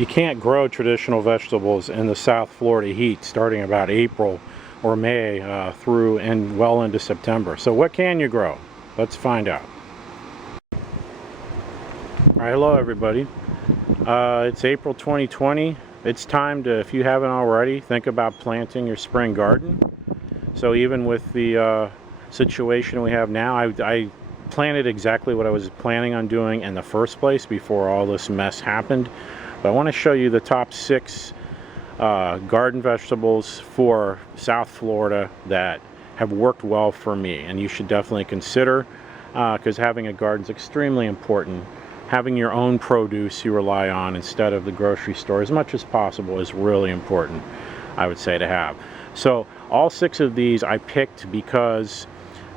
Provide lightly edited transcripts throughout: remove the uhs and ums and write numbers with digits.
you can't grow traditional vegetables in the South Florida heat starting about April or May through and well into September. So what can you grow? Let's find out. Alright, hello everybody. It's April 2020. It's time to, if you haven't already, think about planting your spring garden. So even with the situation we have now, I planted exactly what I was planning on doing in the first place before all this mess happened. But I want to show you the top 6 garden vegetables for South Florida that have worked well for me, and you should definitely consider, because having a garden is extremely important. Having your own produce you rely on instead of the grocery store as much as possible is really important, I would say, to have. So all 6 of these I picked because,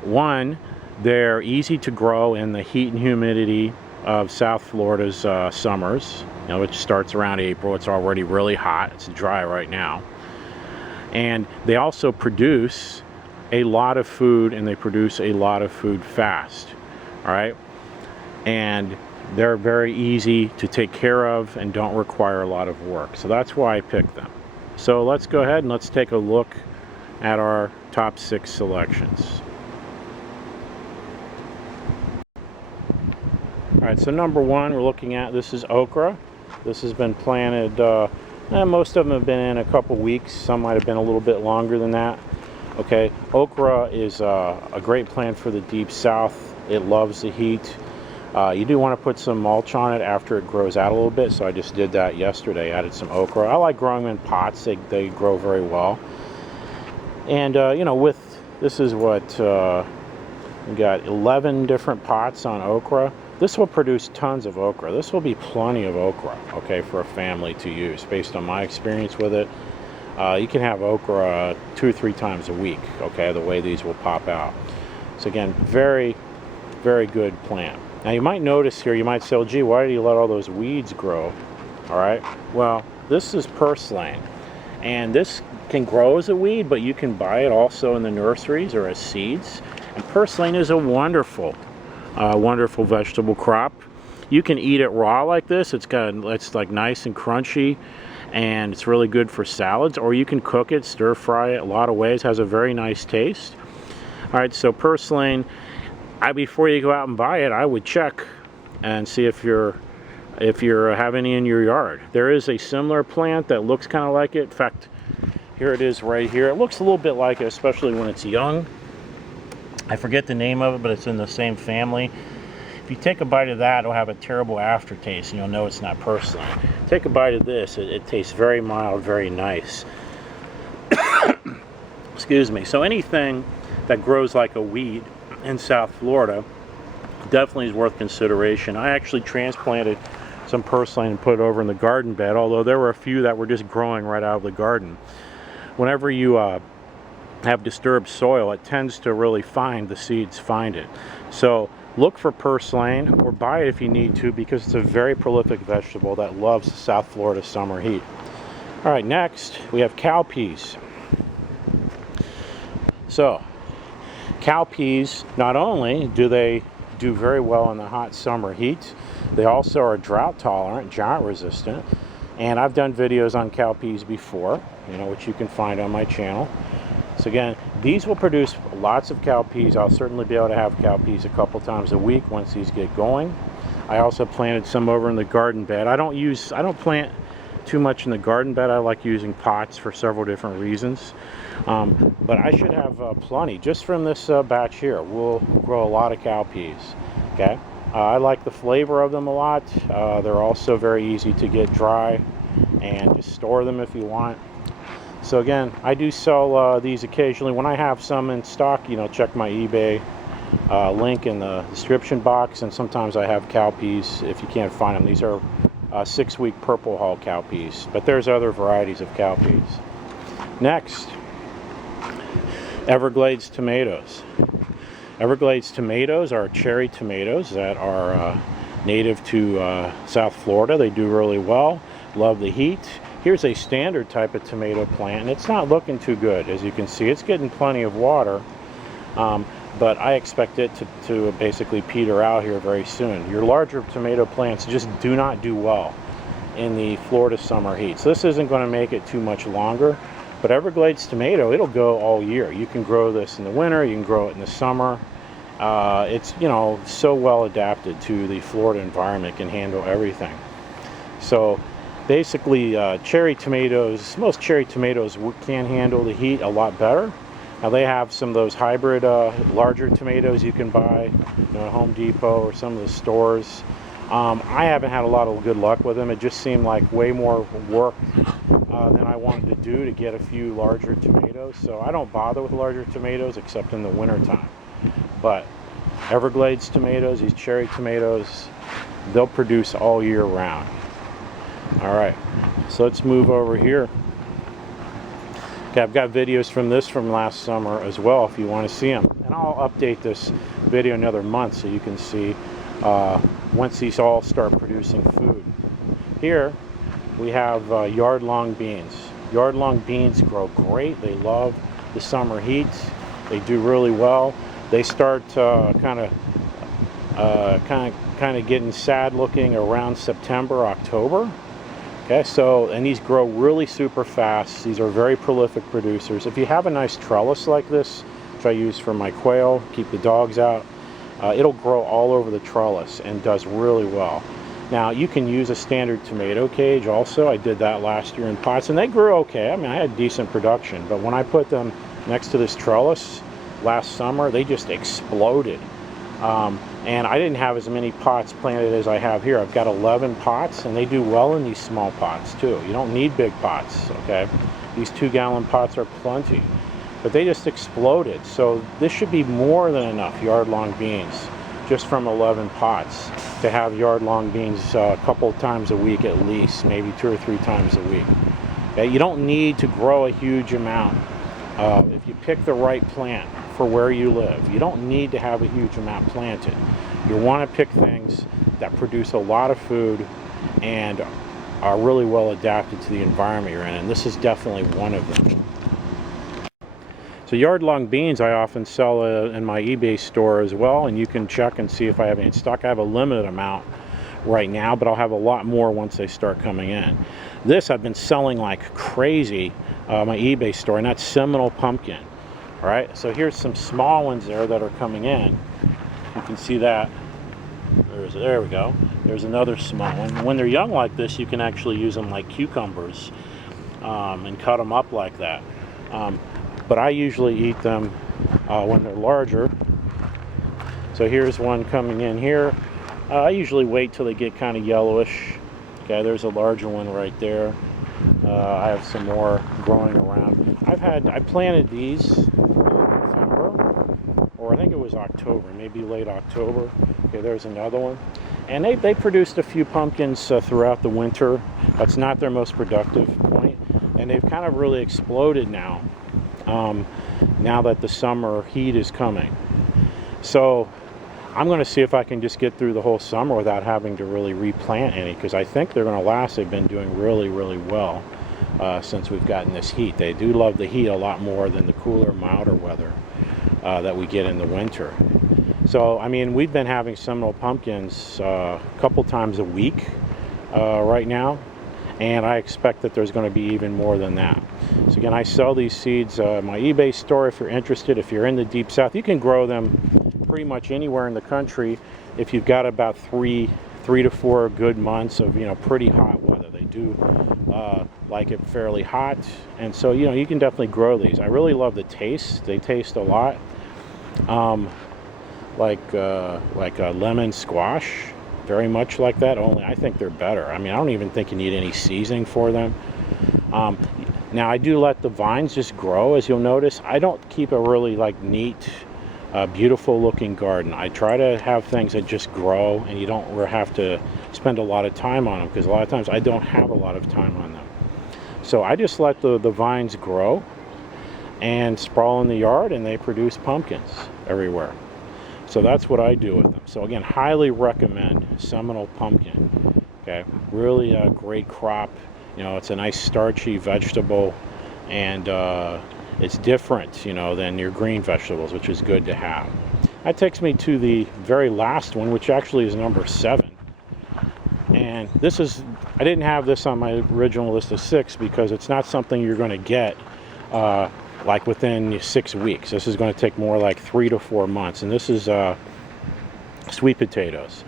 one, they're easy to grow in the heat and humidity of South Florida's summers, which starts around April. It's already really hot. It's dry right now. And they also produce a lot of food, and they produce a lot of food fast. All right? And they're very easy to take care of and don't require a lot of work. So that's why I picked them. So let's go ahead and let's take a look at our top 6 selections. Alright, so number 1 we're looking at, this is okra. This has been planted, most of them have been in a couple weeks. Some might have been a little bit longer than that. Okay, okra is a great plant for the deep south. It loves the heat. You do want to put some mulch on it after it grows out a little bit, so I just did that yesterday, added some okra. I like growing them in pots. They grow very well. And this is what we got, 11 different pots on okra. This will produce tons of okra. This will be plenty of okra, okay, for a family to use based on my experience with it. You can have okra 2 or 3 times a week, okay, the way these will pop out. So again, very, very good plant. Now you might notice here, you might say, well, gee, why do you let all those weeds grow? All right, well, this is Purslane, and this can grow as a weed, but you can buy it also in the nurseries or as seeds. And Purslane is a wonderful vegetable crop. You can eat it raw like this. It's like nice and crunchy, and it's really good for salads, or you can cook it, stir fry it a lot of ways. Has a very nice taste. All right, so Purslane, before you go out and buy it, I would check and see if you have any in your yard. There is a similar plant that looks kind of like it. In fact, here it is right here. It looks a little bit like it, especially when it's young. I forget the name of it, but it's in the same family. If you take a bite of that, it'll have a terrible aftertaste, and you'll know it's not Purslane. Take a bite of this. It tastes very mild, very nice. Excuse me. So anything that grows like a weed in South Florida definitely is worth consideration. I actually transplanted some Purslane and put it over in the garden bed, although there were a few that were just growing right out of the garden. Whenever you have disturbed soil, it tends to really find the seeds, find it. So look for Purslane, or buy it if you need to, because it's a very prolific vegetable that loves the South Florida summer heat. All right, next we have cowpeas. So cowpeas, not only do they do very well in the hot summer heat, they also are drought tolerant, drought resistant. And I've done videos on cowpeas before, which you can find on my channel. So again, these will produce lots of cowpeas. I'll certainly be able to have cowpeas a couple times a week once these get going. I also planted some over in the garden bed. I don't plant too much in the garden bed. I like using pots for several different reasons. But I should have plenty. Just from this batch here, we'll grow a lot of cowpeas. Okay, I like the flavor of them a lot. They're also very easy to get dry and just store them if you want. So again, I do sell these occasionally. When I have some in stock, check my eBay link in the description box. And sometimes I have cowpeas if you can't find them. These are 6-week purple hull cowpeas, but there's other varieties of cowpeas. Next, Everglades tomatoes. Everglades tomatoes are cherry tomatoes that are native to South Florida. They do really well, love the heat. Here's a standard type of tomato plant, and it's not looking too good. As you can see, it's getting plenty of water, but I expect it to basically peter out here very soon. Your larger tomato plants just do not do well in the Florida summer heat. So this isn't going to make it too much longer, but Everglades tomato, it'll go all year. You can grow this in the winter, you can grow it in the summer. It's, you know, so well adapted to the Florida environment, can handle everything. So basically cherry tomatoes, most cherry tomatoes can handle the heat a lot better. Now they have some of those hybrid larger tomatoes you can buy, you know, at Home Depot or some of the stores. I haven't had a lot of good luck with them. It just seemed like way more work than I wanted to do to get a few larger tomatoes. So I don't bother with larger tomatoes except in the winter time. But Everglades tomatoes, these cherry tomatoes, they'll produce all year round. All right, so let's move over here. Okay, I've got videos from this from last summer as well if you want to see them. And I'll update this video another month so you can see once these all start producing food. Here we have yard-long beans. Yard-long beans grow great. They love the summer heat. They do really well. They start kind of getting sad looking around September, October. Okay, so, and these grow really super fast. These are very prolific producers. If you have a nice trellis like this, which I use for my quail, keep the dogs out, it'll grow all over the trellis and does really well. Now, you can use a standard tomato cage also. I did that last year in pots, and they grew okay. I mean, I had decent production, but when I put them next to this trellis last summer, they just exploded. And I didn't have as many pots planted as I have here. I've got 11 pots, and they do well in these small pots too. You don't need big pots, okay? These 2-gallon pots are plenty, but they just exploded. So this should be more than enough yard-long beans just from 11 pots to have yard-long beans a couple times a week at least, maybe 2 or 3 times a week. Okay? You don't need to grow a huge amount. If you pick the right plant for where you live, you don't need to have a huge amount planted. You want to pick things that produce a lot of food and are really well adapted to the environment you're in, and this is definitely one of them. So yard-long beans I often sell in my eBay store as well, and you can check and see if I have any in stock. I have a limited amount right now, but I'll have a lot more once they start coming in. This I've been selling like crazy, my eBay store, and that's Seminole Pumpkin. All right, so here's some small ones there that are coming in. You can see that. There we go. There's another small one. When they're young like this, you can actually use them like cucumbers and cut them up like that. But I usually eat them when they're larger. So here's one coming in here. I usually wait till they get kind of yellowish. Okay, there's a larger one right there. I have some more growing around. I planted these in November, or I think it was October, maybe late October. Okay, there's another one. And they produced a few pumpkins throughout the winter. That's not their most productive point. And they've kind of really exploded now, now that the summer heat is coming. So I'm going to see if I can just get through the whole summer without having to really replant any, because I think they're going to last. They've been doing really, really well since we've gotten this heat. They do love the heat a lot more than the cooler, milder weather that we get in the winter. So, I mean, we've been having Seminole pumpkins a couple times a week right now, and I expect that there's going to be even more than that. So again, I sell these seeds at my eBay store if you're interested. If you're in the Deep South, you can grow them pretty much anywhere in the country if you've got about three to four good months of, you know, pretty hot weather. They do like it fairly hot, and so, you know, you can definitely grow these. I really love the taste. They taste a lot like a lemon squash, very much like that, only I think they're better. I mean, I don't even think you need any seasoning for them. Now I do let the vines just grow, as you'll notice. I don't keep a really like neat, beautiful looking garden. I try to have things that just grow and you don't have to spend a lot of time on them, because a lot of times I don't have a lot of time on them. So I just let the vines grow and sprawl in the yard, and they produce pumpkins everywhere. So that's what I do with them. So again, highly recommend Seminole Pumpkin. Okay, really a great crop. You know, it's a nice starchy vegetable, and it's different, you know, than your green vegetables, which is good to have. That takes me to the very last one, which actually is number 7. And this is, I didn't have this on my original list of 6 because it's not something you're going to get like within 6 weeks. This is going to take more like 3 to 4 months. And this is sweet potatoes.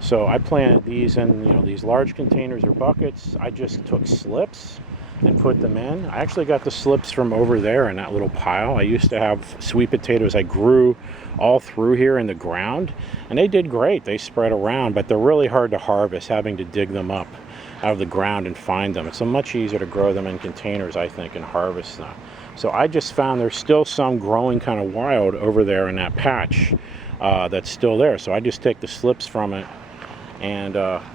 So I planted these in these large containers or buckets. I just took slips and put them in. I actually got the slips from over there in that little pile. I used to have sweet potatoes I grew all through here in the ground, and they did great. They spread around, but they're really hard to harvest, having to dig them up out of the ground and find them. It's so much easier to grow them in containers, I think, and harvest them. So I just found there's still some growing kind of wild over there in that patch that's still there. So I just take the slips from it and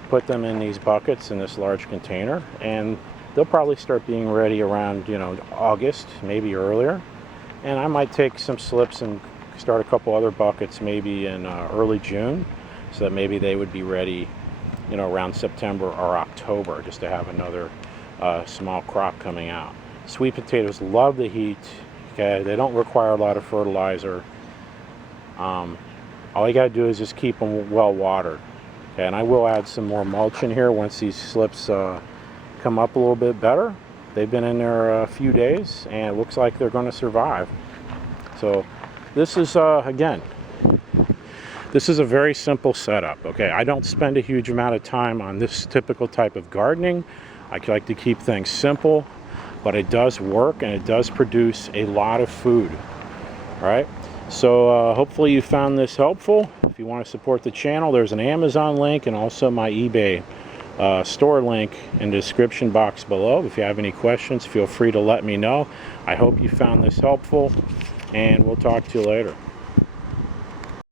put them in these buckets in this large container, and they'll probably start being ready around August, maybe earlier. And I might take some slips and start a couple other buckets maybe in early June, so that maybe they would be ready around September or October, just to have another small crop coming out. Sweet potatoes love the heat. Okay, they don't require a lot of fertilizer. All you gotta do is just keep them well watered. Okay, and I will add some more mulch in here once these slips come up a little bit better. They've been in there a few days, and it looks like they're going to survive. So this is again, this is a very simple setup. Okay, I don't spend a huge amount of time on this typical type of gardening. I like to keep things simple, but it does work and it does produce a lot of food. All right, so hopefully you found this helpful. If you want to support the channel, there's an Amazon link and also my eBay store link in the description box below. If you have any questions, feel free to let me know. I hope you found this helpful, and we'll talk to you later.